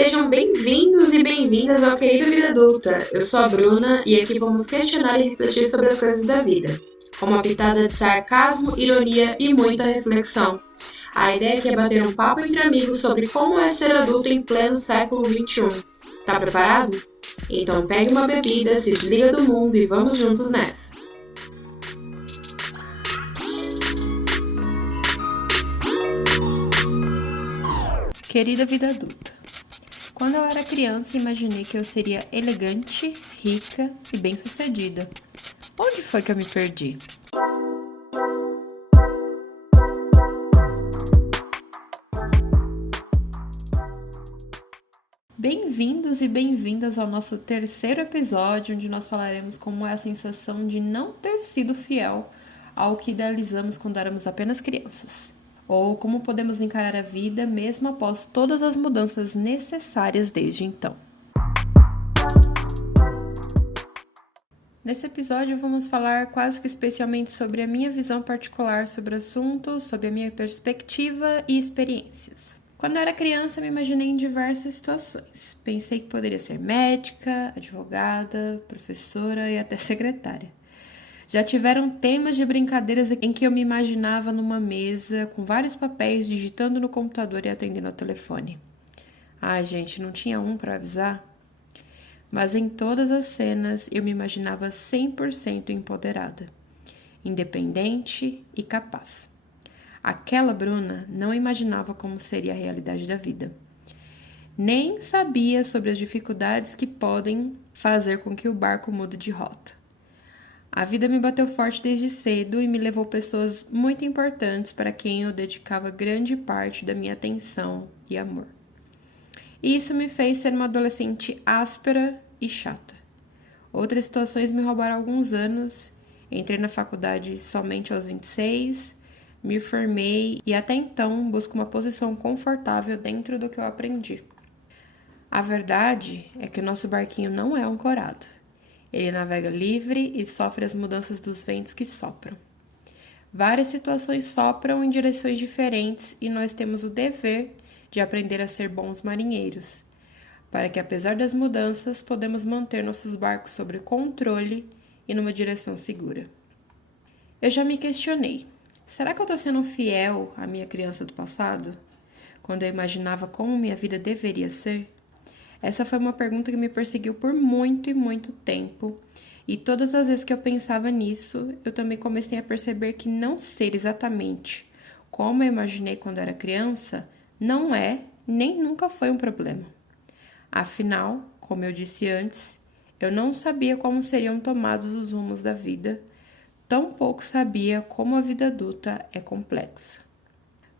Sejam bem-vindos e bem-vindas ao Querido Vida Adulta. Eu sou a Bruna e aqui vamos questionar e refletir sobre as coisas da vida, com uma pitada de sarcasmo, ironia e muita reflexão. A ideia aqui é bater um papo entre amigos sobre como é ser adulto em pleno século XXI. Tá preparado? Então pegue uma bebida, se desliga do mundo e vamos juntos nessa. Querida vida adulta, quando eu era criança imaginei que eu seria elegante, rica e bem-sucedida. Onde foi que eu me perdi? Bem-vindos e bem-vindas ao nosso terceiro episódio, onde nós falaremos como é a sensação de não ter sido fiel ao que idealizamos quando éramos apenas crianças. Ou como podemos encarar a vida mesmo após todas as mudanças necessárias desde então. Nesse episódio vamos falar quase que especialmente sobre a minha visão particular sobre o assunto, sobre a minha perspectiva e experiências. Quando eu era criança, me imaginei em diversas situações. Pensei que poderia ser médica, advogada, professora e até secretária. Já tiveram temas de brincadeiras em que eu me imaginava numa mesa com vários papéis, digitando no computador e atendendo ao telefone. Ai, gente, não tinha um para avisar? Mas em todas as cenas eu me imaginava 100% empoderada, independente e capaz. Aquela Bruna não imaginava como seria a realidade da vida. Nem sabia sobre as dificuldades que podem fazer com que o barco mude de rota. A vida me bateu forte desde cedo e me levou pessoas muito importantes para quem eu dedicava grande parte da minha atenção e amor. E isso me fez ser uma adolescente áspera e chata. Outras situações me roubaram alguns anos. Entrei na faculdade somente aos 26, me formei e até então busco uma posição confortável dentro do que eu aprendi. A verdade é que o nosso barquinho não é ancorado. Ele navega livre e sofre as mudanças dos ventos que sopram. Várias situações sopram em direções diferentes e nós temos o dever de aprender a ser bons marinheiros, para que, apesar das mudanças, podemos manter nossos barcos sob controle e numa direção segura. Eu já me questionei, será que eu estou sendo fiel à minha criança do passado? Quando eu imaginava como minha vida deveria ser? Essa foi uma pergunta que me perseguiu por muito e muito tempo, e todas as vezes que eu pensava nisso, eu também comecei a perceber que não ser exatamente como eu imaginei quando era criança não é, nem nunca foi um problema. Afinal, como eu disse antes, eu não sabia como seriam tomados os rumos da vida, tampouco sabia como a vida adulta é complexa.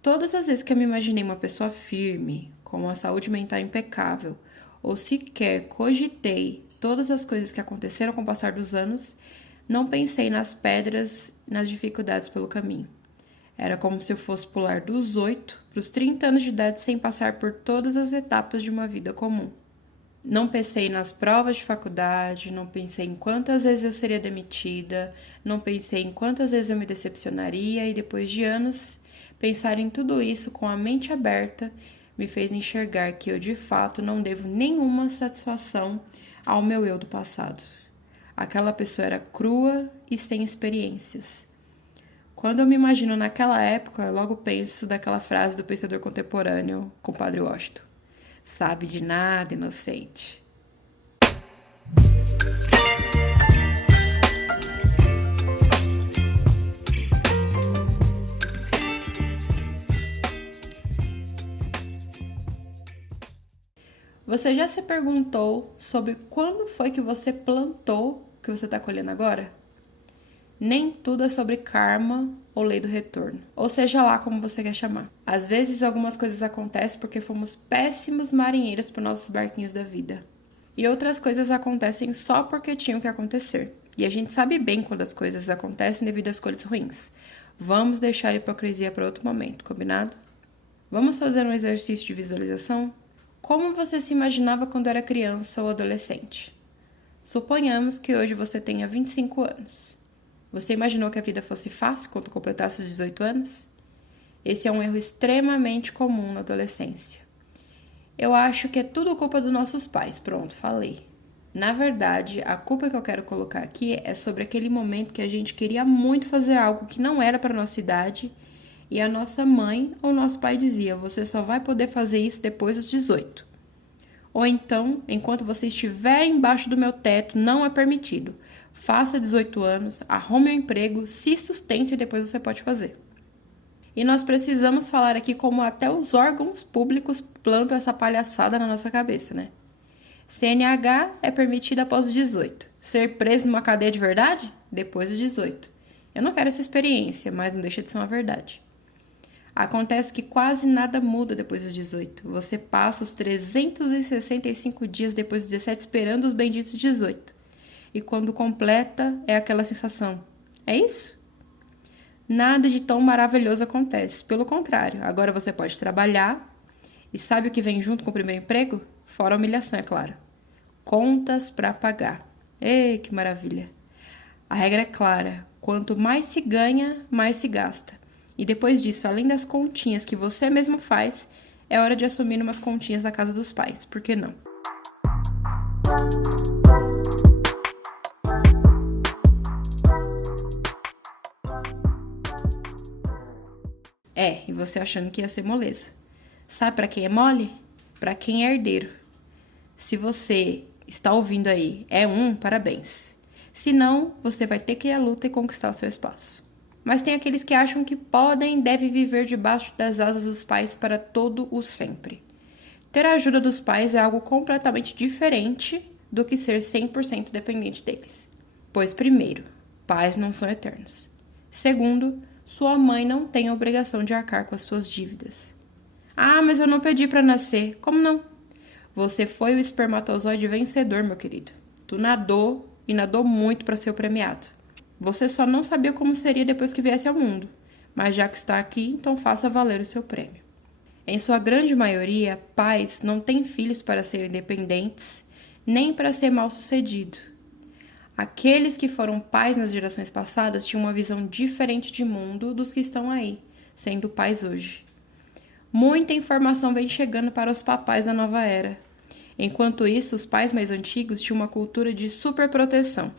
Todas as vezes que eu me imaginei uma pessoa firme, com uma saúde mental impecável, ou sequer cogitei todas as coisas que aconteceram com o passar dos anos, não pensei nas pedras e nas dificuldades pelo caminho. Era como se eu fosse pular dos 8 para os 30 anos de idade sem passar por todas as etapas de uma vida comum. Não pensei nas provas de faculdade, não pensei em quantas vezes eu seria demitida, não pensei em quantas vezes eu me decepcionaria e depois de anos, pensar em tudo isso com a mente aberta me fez enxergar que eu de fato não devo nenhuma satisfação ao meu eu do passado. Aquela pessoa era crua e sem experiências. Quando eu me imagino naquela época, eu logo penso daquela frase do pensador contemporâneo, compadre Washington. Sabe de nada, inocente. Você já se perguntou sobre quando foi que você plantou o que você está colhendo agora? Nem tudo é sobre karma ou lei do retorno, ou seja lá como você quer chamar. Às vezes algumas coisas acontecem porque fomos péssimos marinheiros para os nossos barquinhos da vida. E outras coisas acontecem só porque tinham que acontecer. E a gente sabe bem quando as coisas acontecem devido a escolhas ruins. Vamos deixar a hipocrisia para outro momento, combinado? Vamos fazer um exercício de visualização? Como você se imaginava quando era criança ou adolescente? Suponhamos que hoje você tenha 25 anos. Você imaginou que a vida fosse fácil quando completasse os 18 anos? Esse é um erro extremamente comum na adolescência. Eu acho que é tudo culpa dos nossos pais. Pronto, falei. Na verdade, a culpa que eu quero colocar aqui é sobre aquele momento que a gente queria muito fazer algo que não era para nossa idade e a nossa mãe ou nosso pai dizia: você só vai poder fazer isso depois dos 18. Ou então, enquanto você estiver embaixo do meu teto, não é permitido. Faça 18 anos, arrume um emprego, se sustente e depois você pode fazer. E nós precisamos falar aqui como até os órgãos públicos plantam essa palhaçada na nossa cabeça, né? CNH é permitido após os 18. Ser preso numa cadeia de verdade? Depois dos 18. Eu não quero essa experiência, mas não deixa de ser uma verdade. Acontece que quase nada muda depois dos 18. Você passa os 365 dias depois dos 17 esperando os benditos 18. E quando completa, é aquela sensação. É isso? Nada de tão maravilhoso acontece. Pelo contrário, agora você pode trabalhar. E sabe o que vem junto com o primeiro emprego? Fora a humilhação, é claro. Contas para pagar. Ei, que maravilha. A regra é clara. Quanto mais se ganha, mais se gasta. E depois disso, além das continhas que você mesmo faz, é hora de assumir umas continhas na casa dos pais. Por que não? E você achando que ia ser moleza. Sabe para quem é mole? Para quem é herdeiro. Se você está ouvindo aí, parabéns. Se não, você vai ter que ir à luta e conquistar o seu espaço. Mas tem aqueles que acham que podem e devem viver debaixo das asas dos pais para todo o sempre. Ter a ajuda dos pais é algo completamente diferente do que ser 100% dependente deles. Pois, primeiro, pais não são eternos. Segundo, sua mãe não tem a obrigação de arcar com as suas dívidas. Ah, mas eu não pedi para nascer. Como não? Você foi o espermatozoide vencedor, meu querido. Tu nadou e nadou muito para ser o premiado. Você só não sabia como seria depois que viesse ao mundo. Mas já que está aqui, então faça valer o seu prêmio. Em sua grande maioria, pais não têm filhos para serem dependentes, nem para ser mal-sucedido. Aqueles que foram pais nas gerações passadas tinham uma visão diferente de mundo dos que estão aí, sendo pais hoje. Muita informação vem chegando para os papais da nova era. Enquanto isso, os pais mais antigos tinham uma cultura de superproteção.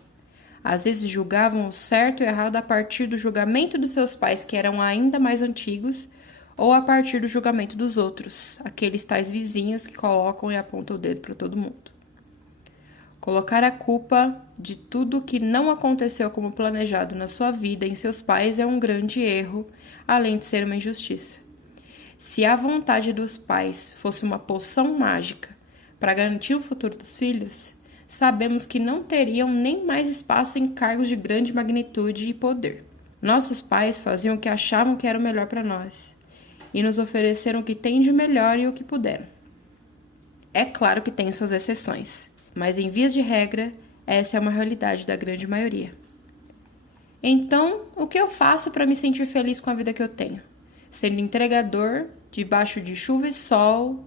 Às vezes julgavam o certo e o errado a partir do julgamento dos seus pais, que eram ainda mais antigos, ou a partir do julgamento dos outros, aqueles tais vizinhos que colocam e apontam o dedo para todo mundo. Colocar a culpa de tudo que não aconteceu como planejado na sua vida em seus pais é um grande erro, além de ser uma injustiça. Se a vontade dos pais fosse uma poção mágica para garantir o futuro dos filhos, sabemos que não teriam nem mais espaço em cargos de grande magnitude e poder. Nossos pais faziam o que achavam que era o melhor para nós e nos ofereceram o que têm de melhor e o que puderam. É claro que tem suas exceções, mas em vias de regra, essa é uma realidade da grande maioria. Então, o que eu faço para me sentir feliz com a vida que eu tenho? Sendo entregador, debaixo de chuva e sol,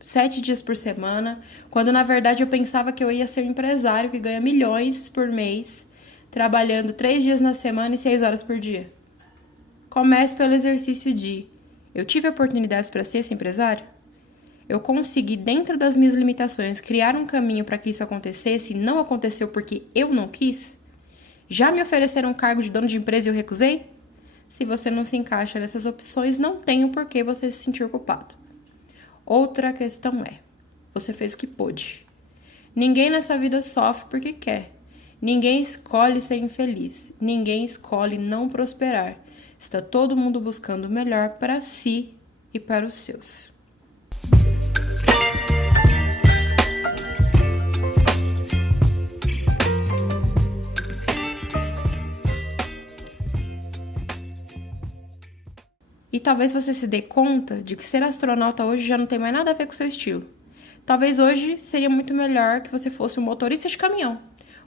7 dias por semana, quando na verdade eu pensava que eu ia ser um empresário que ganha milhões por mês, trabalhando 3 dias na semana e 6 horas por dia. Comece pelo exercício de: eu tive oportunidades para ser esse empresário? Eu consegui, dentro das minhas limitações, criar um caminho para que isso acontecesse e não aconteceu porque eu não quis? Já me ofereceram um cargo de dono de empresa e eu recusei? Se você não se encaixa nessas opções, não tem o porquê você se sentir culpado. Outra questão é: você fez o que pôde. Ninguém nessa vida sofre porque quer. Ninguém escolhe ser infeliz. Ninguém escolhe não prosperar. Está todo mundo buscando o melhor para si e para os seus. E talvez você se dê conta de que ser astronauta hoje já não tem mais nada a ver com o seu estilo. Talvez hoje seria muito melhor que você fosse um motorista de caminhão,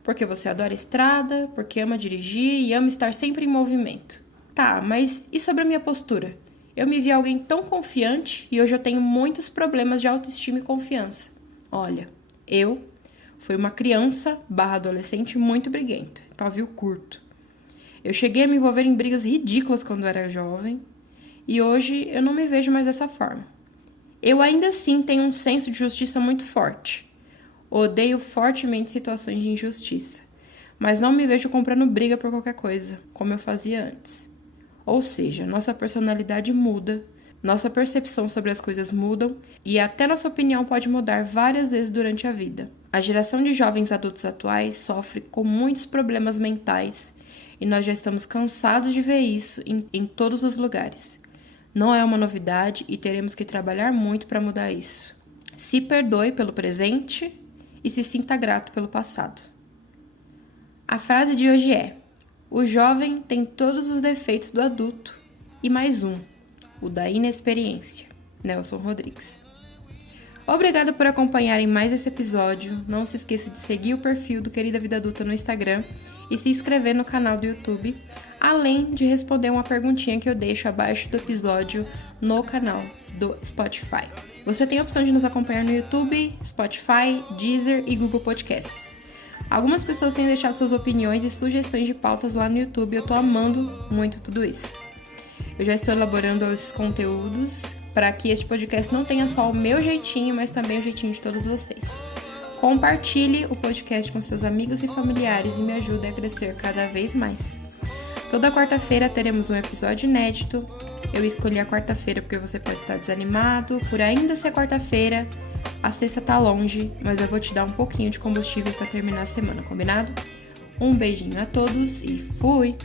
porque você adora estrada, porque ama dirigir e ama estar sempre em movimento. Tá, mas e sobre a minha postura? Eu me vi alguém tão confiante e hoje eu tenho muitos problemas de autoestima e confiança. Olha, eu fui uma criança/adolescente muito briguenta, pavio curto. Eu cheguei a me envolver em brigas ridículas quando era jovem, e hoje eu não me vejo mais dessa forma. Eu ainda assim tenho um senso de justiça muito forte. Odeio fortemente situações de injustiça, mas não me vejo comprando briga por qualquer coisa, como eu fazia antes. Ou seja, nossa personalidade muda, nossa percepção sobre as coisas mudam e até nossa opinião pode mudar várias vezes durante a vida. A geração de jovens adultos atuais sofre com muitos problemas mentais e nós já estamos cansados de ver isso em todos os lugares. Não é uma novidade e teremos que trabalhar muito para mudar isso. Se perdoe pelo presente e se sinta grato pelo passado. A frase de hoje é: o jovem tem todos os defeitos do adulto e mais um, o da inexperiência. Nelson Rodrigues. Obrigada por acompanharem mais esse episódio. Não se esqueça de seguir o perfil do Querida Vida Adulta no Instagram e se inscrever no canal do YouTube, além de responder uma perguntinha que eu deixo abaixo do episódio no canal do Spotify. Você tem a opção de nos acompanhar no YouTube, Spotify, Deezer e Google Podcasts. Algumas pessoas têm deixado suas opiniões e sugestões de pautas lá no YouTube e eu tô amando muito tudo isso. Eu já estou elaborando esses conteúdos para que este podcast não tenha só o meu jeitinho, mas também o jeitinho de todos vocês. Compartilhe o podcast com seus amigos e familiares e me ajude a crescer cada vez mais. Toda quarta-feira teremos um episódio inédito. Eu escolhi a quarta-feira porque você pode estar desanimado, por ainda ser quarta-feira, a sexta tá longe, mas eu vou te dar um pouquinho de combustível para terminar a semana, combinado? Um beijinho a todos e fui!